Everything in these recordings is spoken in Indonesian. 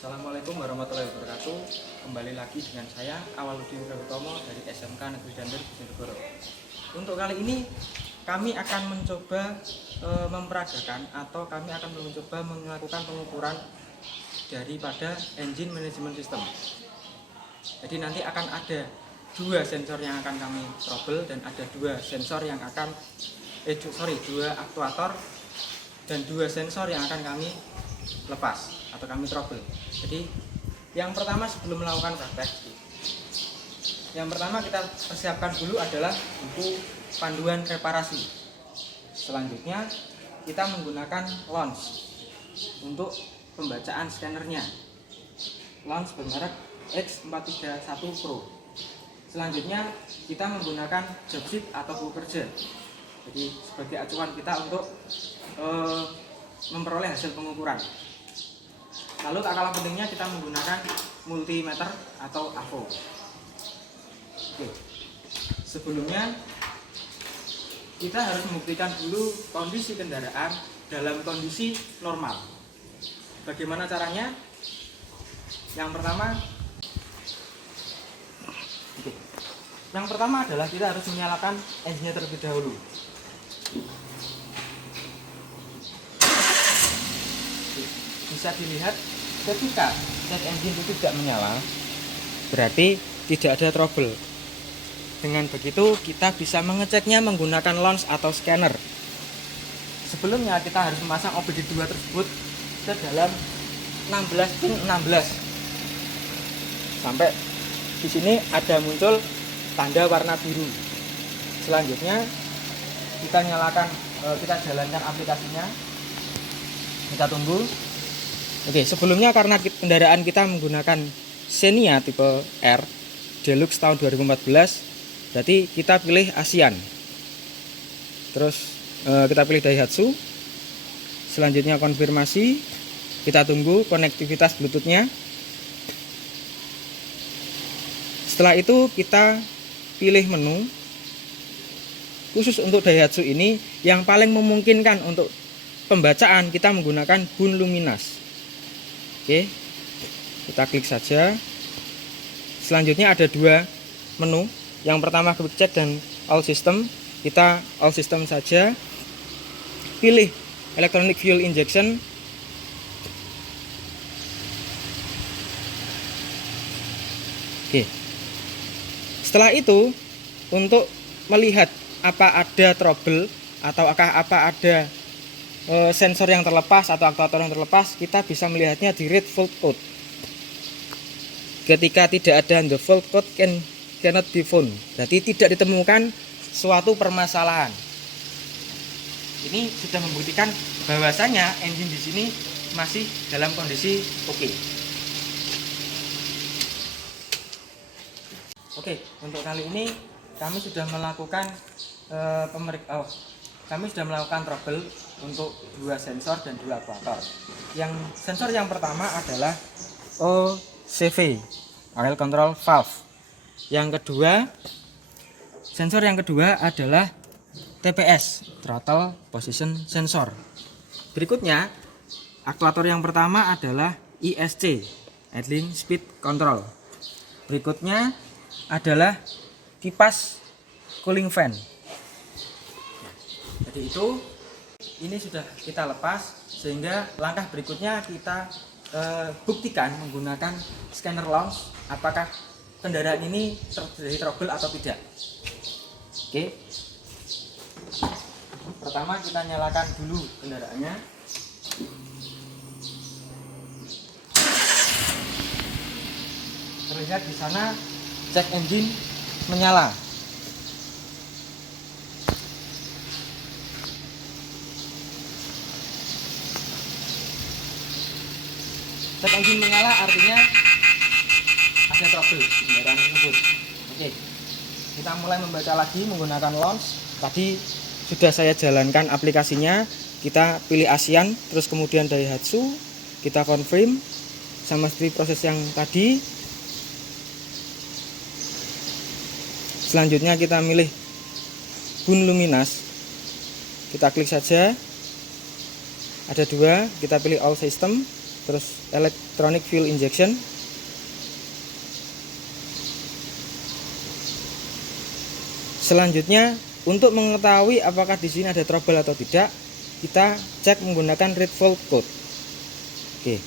Assalamualaikum warahmatullahi wabarakatuh. Kembali lagi dengan saya Awaludin Prabotomo dari SMK Negeri Dander Bojonegoro. Untuk kali ini kami akan mencoba memperagakan atau kami akan mencoba melakukan pengukuran daripada engine management system. Jadi nanti akan ada dua sensor yang akan kami trouble dan ada dua sensor yang akan dua aktuator dan dua sensor yang akan kami lepas atau kami trouble. Jadi yang pertama sebelum melakukan praktek, yang pertama kita persiapkan dulu adalah buku panduan reparasi. Selanjutnya kita menggunakan lens untuk pembacaan scannernya, lens bermerek X431 Pro. Selanjutnya kita menggunakan job sheet atau buku kerja, jadi sebagai acuan kita untuk memperoleh hasil pengukuran. Lalu tak kalah pentingnya kita menggunakan multimeter atau AVO. Oke. Sebelumnya kita harus membuktikan dulu kondisi kendaraan dalam kondisi normal. Bagaimana caranya? Yang pertama adalah kita harus menyalakan engine terlebih dahulu. Bisa dilihat ketika check engine itu tidak menyala, berarti tidak ada trouble. Dengan begitu kita bisa mengeceknya menggunakan lens atau scanner. Sebelumnya kita harus memasang OBD2 tersebut ke dalam 16 pin 16 sampai di sini ada muncul tanda warna biru. Selanjutnya kita jalankan aplikasinya, kita tunggu. Oke, sebelumnya karena kendaraan kita menggunakan Xenia tipe R Deluxe tahun 2014, berarti kita pilih ASEAN. Terus kita pilih Daihatsu. Selanjutnya konfirmasi, kita tunggu konektivitas Bluetooth-nya. Setelah itu kita pilih menu. Khusus untuk Daihatsu ini yang paling memungkinkan untuk pembacaan kita menggunakan Bun Luminas. Oke, kita klik saja. Selanjutnya ada dua menu. Yang pertama quick check dan all system. Kita all system saja. Pilih electronic fuel injection. Oke. Setelah itu untuk melihat apa ada trouble atau apa ada sensor yang terlepas atau aktuator yang terlepas, kita bisa melihatnya di read fault code. Ketika tidak ada the fault code cannot be found, berarti tidak ditemukan suatu permasalahan. Ini sudah membuktikan bahwasanya engine di sini masih dalam kondisi oke. Oke, untuk kali ini kami sudah melakukan trouble untuk dua sensor dan dua aktuator. Yang sensor yang pertama adalah OCV, Oil Control Valve. Sensor yang kedua adalah TPS, Throttle Position Sensor. Berikutnya, aktuator yang pertama adalah ISC, Idling Speed Control. Berikutnya adalah kipas cooling fan. Jadi ini sudah kita lepas, sehingga langkah berikutnya kita buktikan menggunakan scanner lens apakah kendaraan ini terjadi trouble atau tidak. Oke. Pertama kita nyalakan dulu kendaraannya. Terlihat di sana check engine menyala. Check engine menyala artinya ada trouble di kendaraan tersebut. Oke, kita mulai membaca lagi menggunakan lens. Tadi sudah saya jalankan aplikasinya. Kita pilih ASEAN, terus kemudian Daihatsu. Kita confirm sama seperti proses yang tadi. Selanjutnya kita milih Bun Luminas. Kita klik saja. Ada dua, kita pilih all system. terus electronic fuel injection. Selanjutnya, untuk mengetahui apakah di sini ada trouble atau tidak, kita cek menggunakan read fault code. Oke.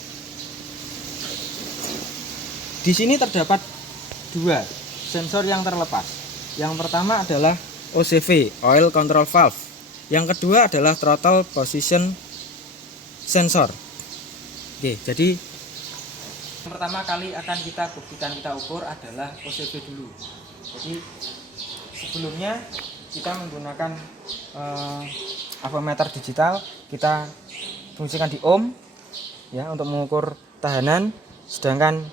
Di sini terdapat dua sensor yang terlepas. Yang pertama adalah OCV, Oil Control Valve. Yang kedua adalah Throttle Position Sensor. Oke, jadi yang pertama kali akan kita buktikan, kita ukur adalah OCV dulu. Jadi sebelumnya kita menggunakan avometer digital, kita fungsikan di ohm ya untuk mengukur tahanan, sedangkan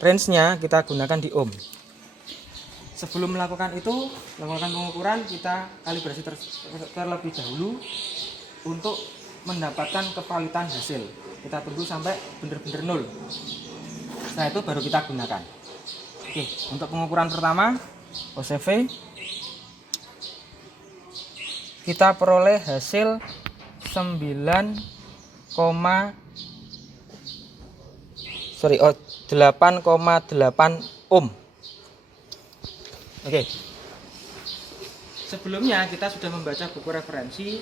range-nya kita gunakan di ohm. Sebelum melakukan pengukuran, kita kalibrasi terlebih dahulu untuk mendapatkan kevalitan hasil. Kita tunggu sampai benar-benar nol. Setelah itu baru kita gunakan. Oke, untuk pengukuran pertama OCV, kita peroleh hasil 8,8 ohm. Oke. Sebelumnya kita sudah membaca buku referensi.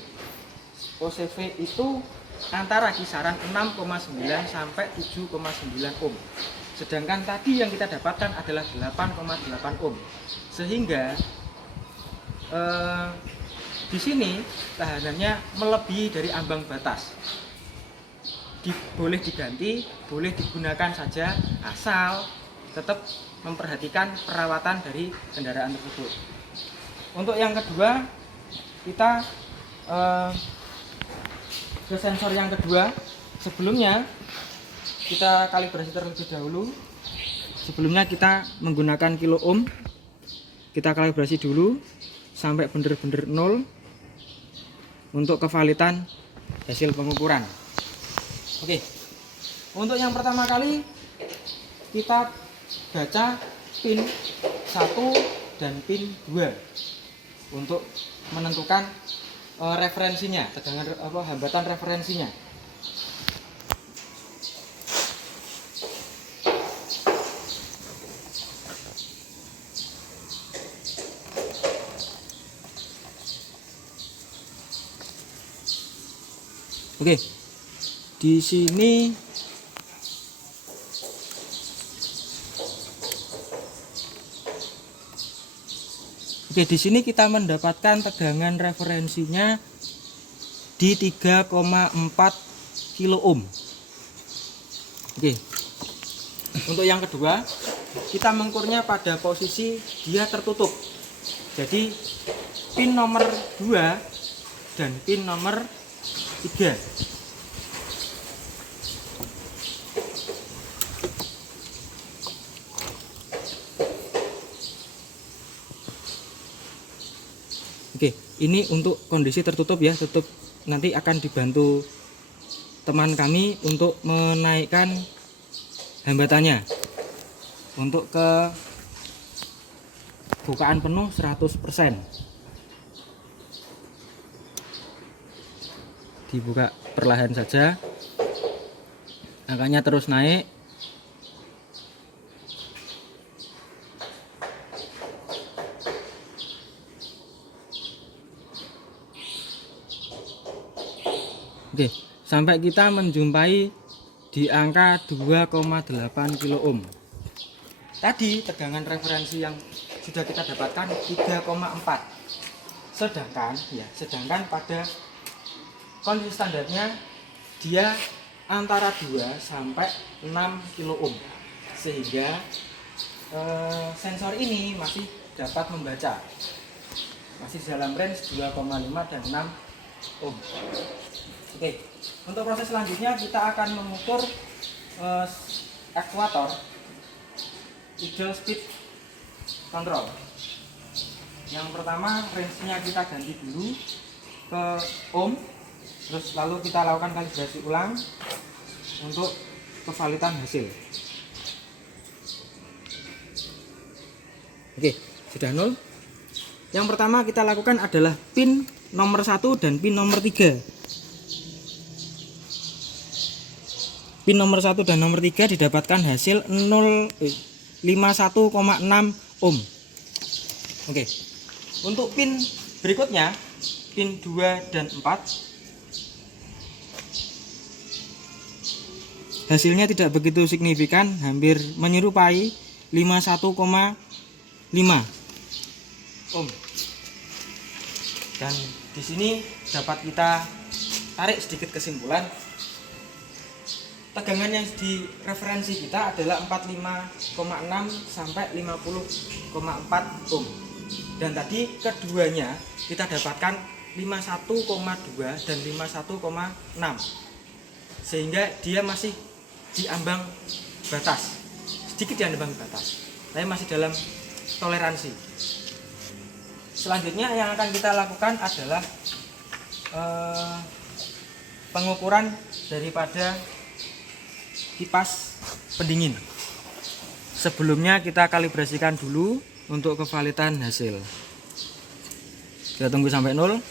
OCV itu antara kisaran 6,9 sampai 7,9 ohm. Sedangkan tadi yang kita dapatkan adalah 8,8 ohm. Sehingga di sini tahanannya melebihi dari ambang batas. Boleh diganti, boleh digunakan saja, asal tetap memperhatikan perawatan dari kendaraan tersebut. Untuk yang kedua, kita ke sensor yang kedua. Sebelumnya kita kalibrasi terlebih dahulu. Sebelumnya kita menggunakan kilo ohm. Kita kalibrasi dulu sampai benar-benar nol untuk kevalitan hasil pengukuran. Oke. Untuk yang pertama kali kita baca pin 1 dan pin 2 untuk menentukan referensinya, tegangan hambatan referensinya. Oke. Di sini kita mendapatkan tegangan referensinya di 3,4 kilo ohm. Oke. Untuk yang kedua, kita mengukurnya pada posisi dia tertutup. Jadi pin nomor 2 dan pin nomor 3. Oke, ini untuk kondisi tertutup ya, tutup. Nanti akan dibantu teman kami untuk menaikkan hambatannya untuk ke bukaan penuh 100%. Dibuka perlahan saja, angkanya terus naik. Oke, sampai kita menjumpai di angka 2,8 kilo ohm. Tadi tegangan referensi yang sudah kita dapatkan 3,4. Sedangkan pada kondisi standarnya dia antara 2 sampai 6 kilo ohm. Sehingga sensor ini masih dapat membaca. Masih dalam range 2,5 dan 6 ohm. Oke, untuk proses selanjutnya kita akan mengukur aktuator idle speed control. Yang pertama, range-nya kita ganti dulu ke ohm, terus lalu kita lakukan kalibrasi ulang untuk kevalitan hasil. Oke, sudah nol. Yang pertama kita lakukan adalah pin nomor 1 dan pin nomor 3. pin nomor 1 dan nomor 3 didapatkan hasil 51,6 ohm. Oke. Untuk pin berikutnya, pin 2 dan 4, hasilnya tidak begitu signifikan, hampir menyerupai 51,5 ohm. Dan di sini dapat kita tarik sedikit kesimpulan. Tegangan yang di referensi kita adalah 45,6 sampai 50,4 ohm. Dan tadi keduanya kita dapatkan 51,2 dan 51,6. Sehingga dia masih di ambang batas. Sedikit di ambang batas. Tapi masih dalam toleransi. Selanjutnya yang akan kita lakukan adalah pengukuran daripada kipas pendingin. Sebelumnya kita kalibrasikan dulu untuk kevalidan hasil. Kita tunggu sampai 0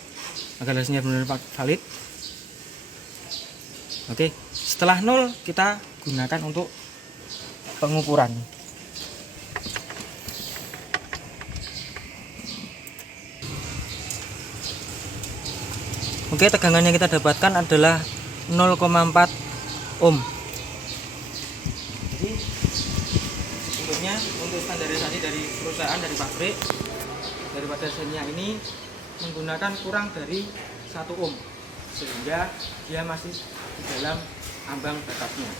agar hasilnya benar-benar valid. Oke, setelah 0 kita gunakan untuk pengukuran. Oke, tegangan yang kita dapatkan adalah 0,4 ohm. Jadi sebetulnya untuk standarisasi dari perusahaan, dari pabrik, daripada senya ini menggunakan kurang dari 1 ohm, sehingga dia masih di dalam ambang batasnya.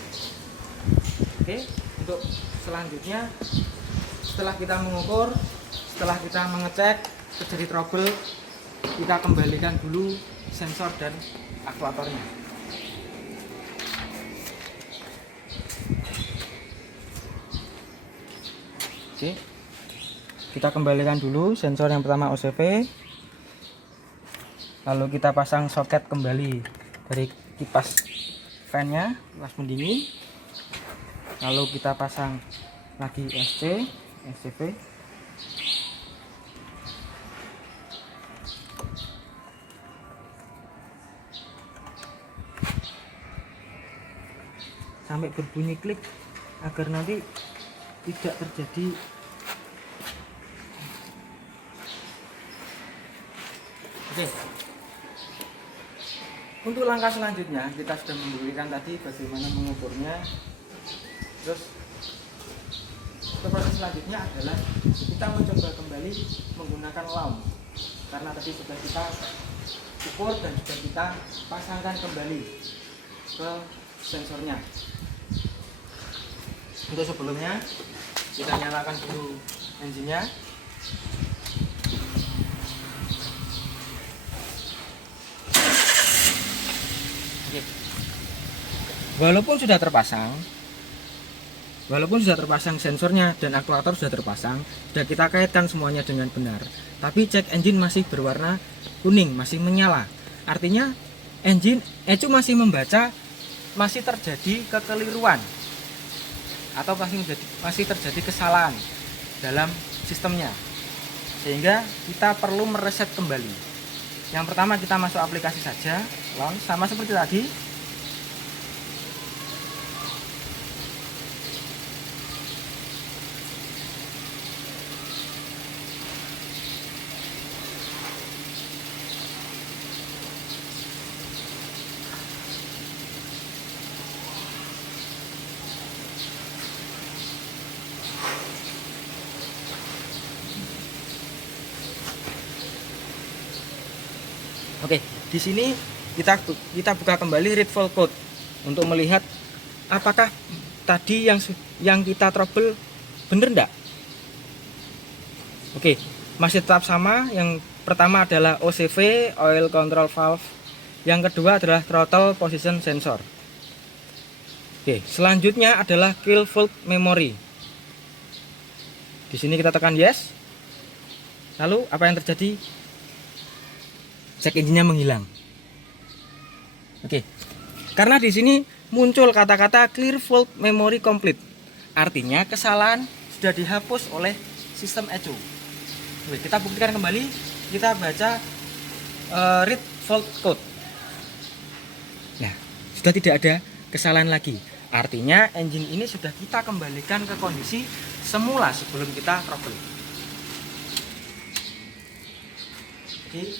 Oke, untuk selanjutnya setelah kita mengukur, setelah kita mengecek terjadi trouble, kita kembalikan dulu sensor dan aktuatornya. Oke, kita kembalikan dulu sensor yang pertama OCV, lalu kita pasang soket kembali dari kipas fan-nya, kipas pendingin, lalu kita pasang lagi SCV. Sampai berbunyi klik agar nanti tidak terjadi Oke. Untuk langkah selanjutnya kita sudah memberikan tadi bagaimana mengukurnya. Terus proses selanjutnya adalah kita mencoba kembali menggunakan lamp, karena tadi sudah kita ukur dan sudah kita pasangkan kembali ke sensornya. Untuk sebelumnya kita nyalakan dulu engine-nya. Oke. Walaupun sudah terpasang sensornya dan aktuator sudah terpasang, sudah kita kaitkan semuanya dengan benar, tapi cek engine masih berwarna kuning, masih menyala. Artinya engine ECU masih membaca, masih terjadi kekeliruan atau masih terjadi kesalahan dalam sistemnya, sehingga kita perlu mereset kembali. Yang pertama kita masuk aplikasi saja, launch, sama seperti tadi. Oke, di sini kita buka kembali read fault code untuk melihat apakah tadi yang kita trouble bener enggak. Oke, masih tetap sama. Yang pertama adalah OCV, oil control valve. Yang kedua adalah throttle position sensor. Oke, selanjutnya adalah kill fault memory. Di sini kita tekan yes. Lalu apa yang terjadi? Cek engine-nya menghilang. Oke. Karena di sini muncul kata-kata clear fault memory complete. Artinya kesalahan sudah dihapus oleh sistem ECU. Oke, kita buktikan kembali. Kita baca read fault code. Nah, sudah tidak ada kesalahan lagi. Artinya engine ini sudah kita kembalikan ke kondisi semula sebelum kita trouble. Jadi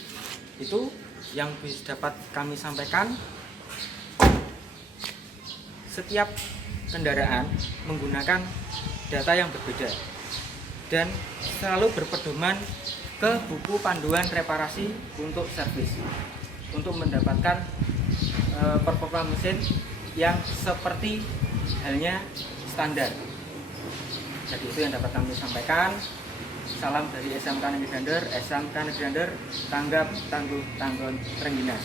itu yang dapat kami sampaikan. Setiap kendaraan menggunakan data yang berbeda dan selalu berpedoman ke buku panduan reparasi untuk servis untuk mendapatkan performa mesin yang seperti halnya standar. Jadi itu yang dapat kami sampaikan. Salam dari SMK Negeri Dander, SMK Negeri Dander, tanggap tangguh tanggon Rengginas.